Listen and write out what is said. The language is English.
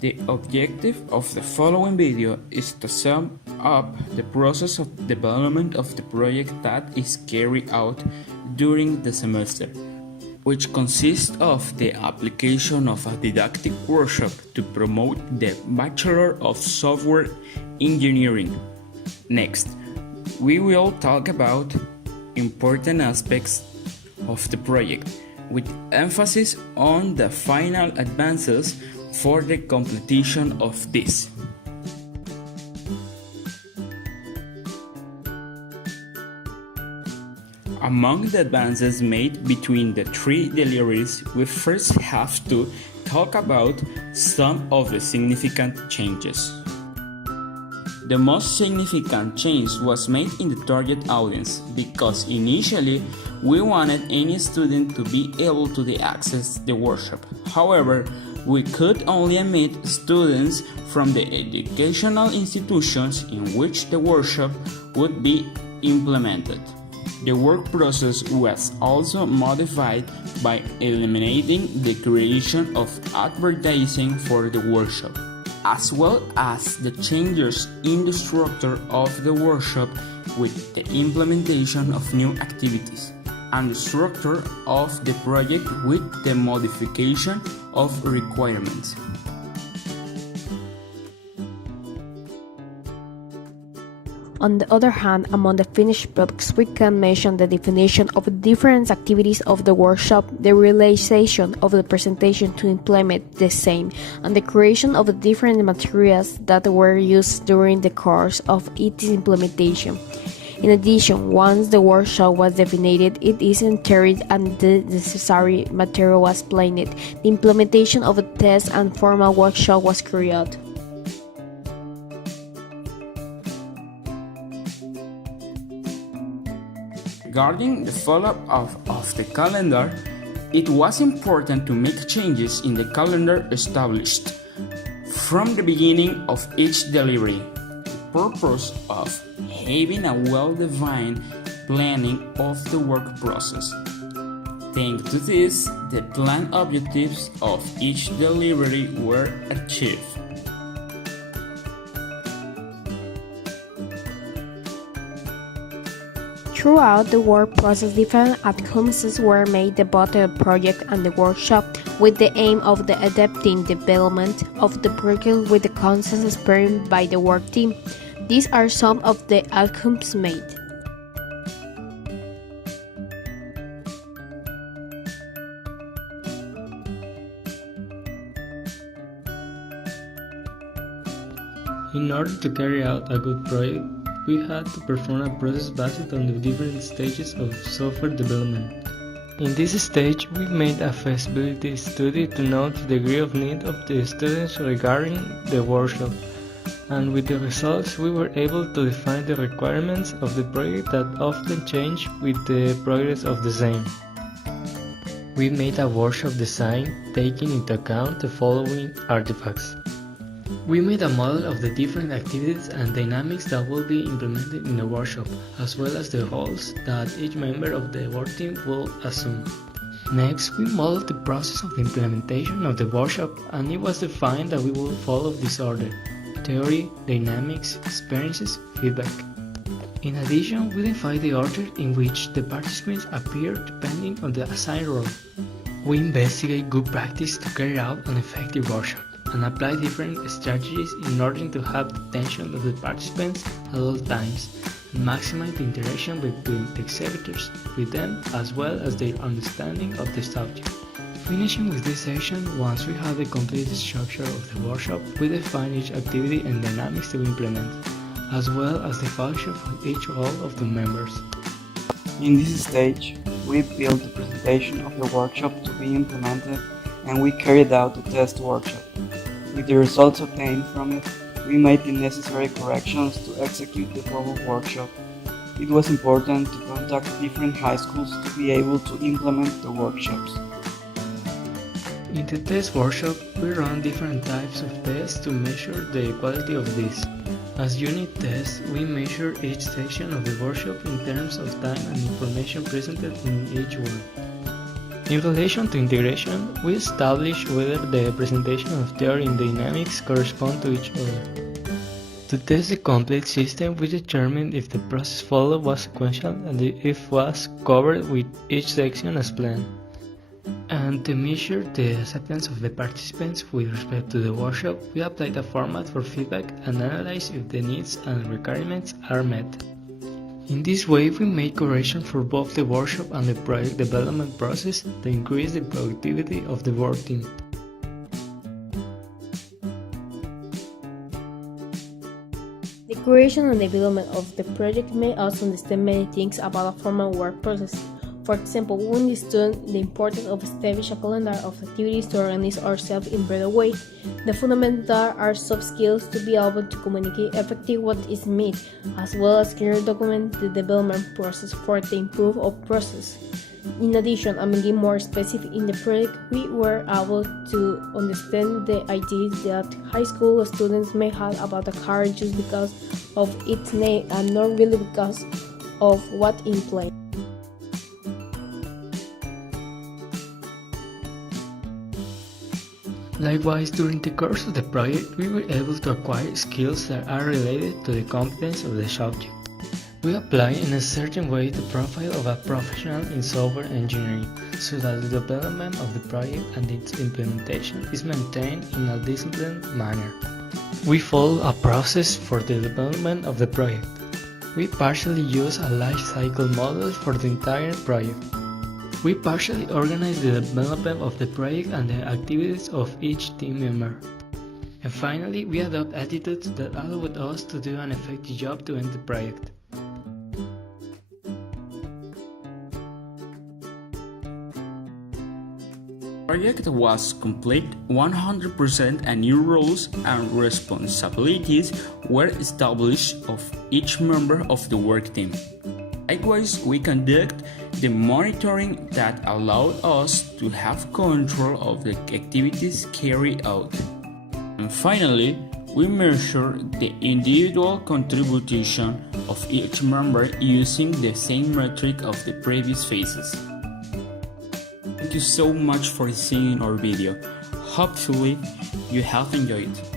The objective of the following video is to sum up the process of development of the project that is carried out during the semester, which consists of the application of a didactic workshop to promote the Bachelor of Software Engineering. Next, we will talk about important aspects of the project, with emphasis on the final advances for the completion of this. Among the advances made between the three deliveries, we first have to talk about some of the significant changes. The most significant change was made in the target audience because initially we wanted any student to be able to access the workshop. However, we could only admit students from the educational institutions in which the workshop would be implemented. The work process was also modified by eliminating the creation of advertising for the workshop, as well as the changes in the structure of the workshop with the implementation of new activities, and the structure of the project with the modification of requirements. On the other hand, among the finished products, we can mention the definition of different activities of the workshop, the realization of the presentation to implement the same, and the creation of the different materials that were used during the course of its implementation. In addition, once the workshop was defined, it is entered and the necessary material was planned. The implementation of a test and formal workshop was carried. Regarding the follow-up of the calendar, it was important to make changes in the calendar established from the beginning of each delivery. The purpose of having a well-defined planning of the work process. Thanks to this, the planned objectives of each delivery were achieved. Throughout the work process, different outcomes were made about the project and the workshop, with the aim of the adapting development of the project with the concepts experienced by the work team. These are some of the outcomes made. In order to carry out a good project, we had to perform a process based on the different stages of software development. In this stage, we made a feasibility study to know the degree of need of the students regarding the workshop, and with the results we were able to define the requirements of the project that often change with the progress of the same. We made a workshop design taking into account the following artifacts. We made a model of the different activities and dynamics that will be implemented in the workshop, as well as the roles that each member of the work team will assume. Next, we modeled the process of implementation of the workshop, and it was defined that we will follow this order: theory, dynamics, experiences, feedback. In addition, we defined the order in which the participants appear depending on the assigned role. We investigate good practice to carry out an effective workshop, and apply different strategies in order to have the attention of the participants at all times and maximize the interaction between the exhibitors with them as well as their understanding of the subject. Finishing with this section, once we have the complete structure of the workshop, we define each activity and dynamics to implement, as well as the function for each role of the members. In this stage, we built the presentation of the workshop to be implemented, and we carried out the test workshop. With the results obtained from it, we made the necessary corrections to execute the formal workshop. It was important to contact different high schools to be able to implement the workshops. In the test workshop, we run different types of tests to measure the quality of this. As unit tests, we measure each section of the workshop in terms of time and information presented in each one. In relation to integration, we establish whether the presentation of theory and dynamics correspond to each other. To test the complete system, we determined if the process followed was sequential and if was covered with each section as planned. And to measure the acceptance of the participants with respect to the workshop, we applied a format for feedback and analyzed if the needs and requirements are met. In this way, we made correction for both the workshop and the project development process to increase the productivity of the work team. The creation and development of the project made us understand many things about a formal work process. For example, we understood the importance of establishing a calendar of activities to organize ourselves in a better way. The fundamentals are soft skills to be able to communicate effectively what is made, as well as clearly document the development process for the improvement process. In addition, and being more specific in the project, we were able to understand the ideas that high school students may have about a car just because of its name and not really because of what it implies. Likewise, during the course of the project, we were able to acquire skills that are related to the competence of the subject. We apply in a certain way the profile of a professional in software engineering so that the development of the project and its implementation is maintained in a disciplined manner. We follow a process for the development of the project. We partially use a life cycle model for the entire project. We partially organize the development of the project and the activities of each team member. And finally, we adopt attitudes that allow us to do an effective job to end the project. Project was complete 100% and new roles and responsibilities were established of each member of the work team. Likewise, we conduct the monitoring that allowed us to have control of the activities carried out. And finally, we measure the individual contribution of each member using the same metric of the previous phases. Thank you so much for seeing our video. Hopefully, you have enjoyed it.